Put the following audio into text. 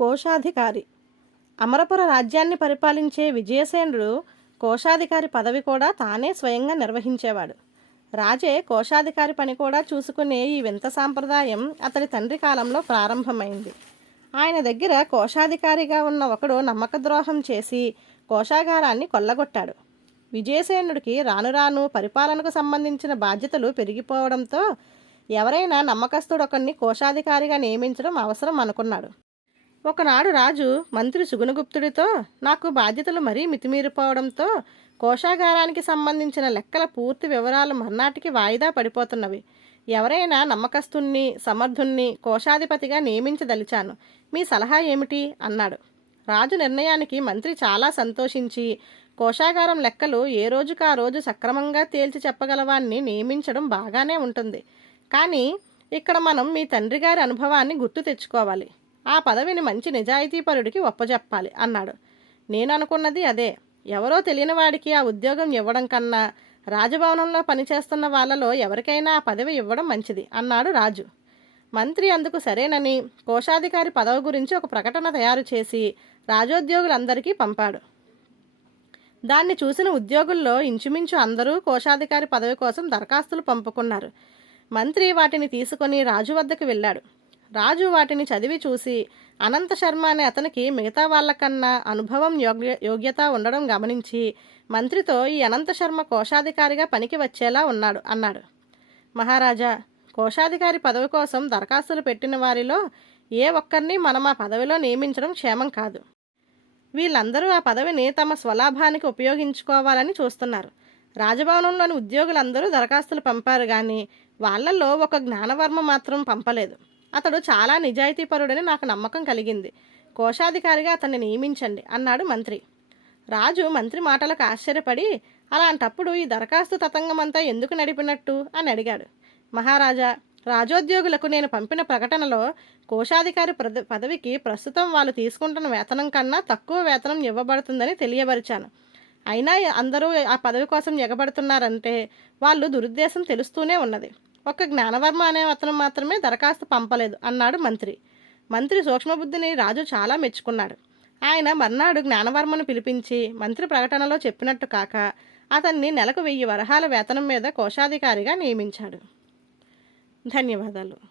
కోశాధికారి. అమరపుర రాజ్యాన్ని పరిపాలించే విజయసేనుడు కోశాధికారి పదవి కూడా తానే స్వయంగా నిర్వహించేవాడు. రాజే కోశాధికారి పని కూడా చూసుకునే ఈ వింత సాంప్రదాయం అతని తండ్రి కాలంలో ప్రారంభమైంది. ఆయన దగ్గర కోశాధికారిగా ఉన్న ఒకడు నమ్మక ద్రోహం చేసి కోశాగారాన్ని కొల్లగొట్టాడు. విజయసేనుడికి రాను రాను పరిపాలనకు సంబంధించిన బాధ్యతలు పెరిగిపోవడంతో ఎవరైనా నమ్మకస్తుడు ఒకరిని కోశాధికారిగా నియమించడం అవసరం అనుకున్నాడు. ఒకనాడు రాజు మంత్రి సుగుణగుప్తుడితో నాకు బాధ్యతలు మరీ మితిమీరిపోవడంతో కోశాగారానికి సంబంధించిన లెక్కల పూర్తి వివరాలు మర్నాటికి వాయిదా పడిపోతున్నవి. ఎవరైనా నమ్మకస్తుణ్ణి సమర్థుణ్ణి కోశాధిపతిగా నియమించదలిచాను. మీ సలహా ఏమిటి? అన్నాడు. రాజు నిర్ణయానికి మంత్రి చాలా సంతోషించి కోశాగారం లెక్కలు ఏ రోజుకు ఆ రోజు సక్రమంగా తేల్చి చెప్పగలవాన్ని నియమించడం బాగానే ఉంటుంది. కానీ ఇక్కడ మనం మీ తండ్రి గారి అనుభవాన్ని గుర్తు తెచ్చుకోవాలి. ఆ పదవిని మంచి నిజాయితీపరుడికి ఒప్పజెప్పాలి అన్నాడు. నేను అనుకున్నది అదే. ఎవరో తెలియని వాడికి ఆ ఉద్యోగం ఇవ్వడం కన్నా రాజభవనంలో పనిచేస్తున్న వాళ్ళలో ఎవరికైనా ఆ పదవి ఇవ్వడం మంచిది అన్నాడు రాజు. మంత్రి అందుకు సరేనని కోశాధికారి పదవి గురించి ఒక ప్రకటన తయారు చేసి రాజోద్యోగులందరికీ పంపాడు. దాన్ని చూసిన ఉద్యోగుల్లో ఇంచుమించు అందరూ కోశాధికారి పదవి కోసం దరఖాస్తులు పంపుకున్నారు. మంత్రి వాటిని తీసుకొని రాజు వద్దకు వెళ్ళాడు. రాజు వాటిని చదివి చూసి అనంత శర్మ అనే అతనికి మిగతా వాళ్ళకన్నా అనుభవం యోగ్య యోగ్యత ఉండడం గమనించి మంత్రితో ఈ అనంత శర్మ కోశాధికారిగా పనికి వచ్చేలా ఉన్నాడు అన్నాడు. మహారాజా కోశాధికారి పదవి కోసం దరఖాస్తులు పెట్టిన వారిలో ఏ ఒక్కరిని మనం ఆ పదవిలో నియమించడం క్షేమం కాదు. వీళ్ళందరూ ఆ పదవిని తమ స్వలాభానికి ఉపయోగించుకోవాలని చూస్తున్నారు. రాజభవనంలోని ఉద్యోగులందరూ దరఖాస్తులు పంపారు కానీ వాళ్ళల్లో ఒక జ్ఞానవర్మ మాత్రం పంపలేదు. అతడు చాలా నిజాయితీపరుడని నాకు నమ్మకం కలిగింది. కోశాధికారిగా అతన్ని నియమించండి అన్నాడు మంత్రి. రాజు మంత్రి మాటలకు ఆశ్చర్యపడి అలాంటప్పుడు ఈ దరఖాస్తు తతంగమంతా ఎందుకు నడిపినట్టు? అని అడిగాడు. మహారాజా రాజోద్యోగులకు నేను పంపిన ప్రకటనలో కోశాధికారి ప్రద- పదవికి ప్రస్తుతం వాళ్ళు తీసుకుంటున్న వేతనం కన్నా తక్కువ వేతనం ఇవ్వబడుతుందని తెలియపరిచాను అయినా అందరూ ఆ పదవి కోసం ఎగబడుతున్నారంటే వాళ్ళు దురుద్దేశం తెలుస్తూనే ఉన్నది. ఒక్క జ్ఞానవర్మ అనే అతను మాత్రమే దరఖాస్తు పంపలేదు అన్నాడు మంత్రి. మంత్రి సూక్ష్మబుద్ధిని రాజు చాలా మెచ్చుకున్నాడు. ఆయన మర్నాడు జ్ఞానవర్మను పిలిపించి మంత్రి ప్రకటనలో చెప్పినట్టు కాక అతన్ని నెలకు వెయ్యి వరహాల వేతనం మీద కోశాధికారిగా నియమించాడు. ధన్యవాదాలు.